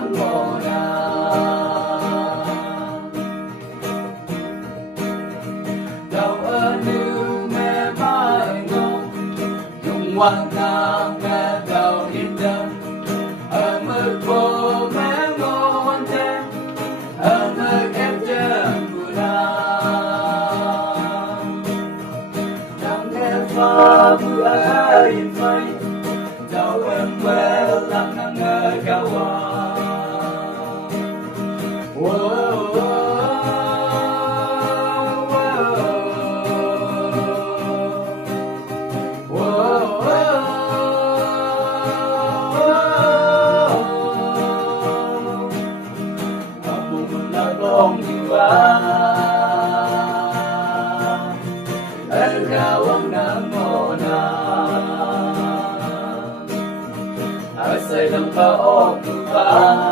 nắng ngô na đâu ở new mẹ mai ngô dùng quan nam mẹ đâu in đơn ở mực cô mẹ ngô quan thế ở mực em chân của nam nắng em pha bữa ai phai đâu em quê lắm nắng ở cao Long jiwa Ergawang nangona Asay ng paok tuba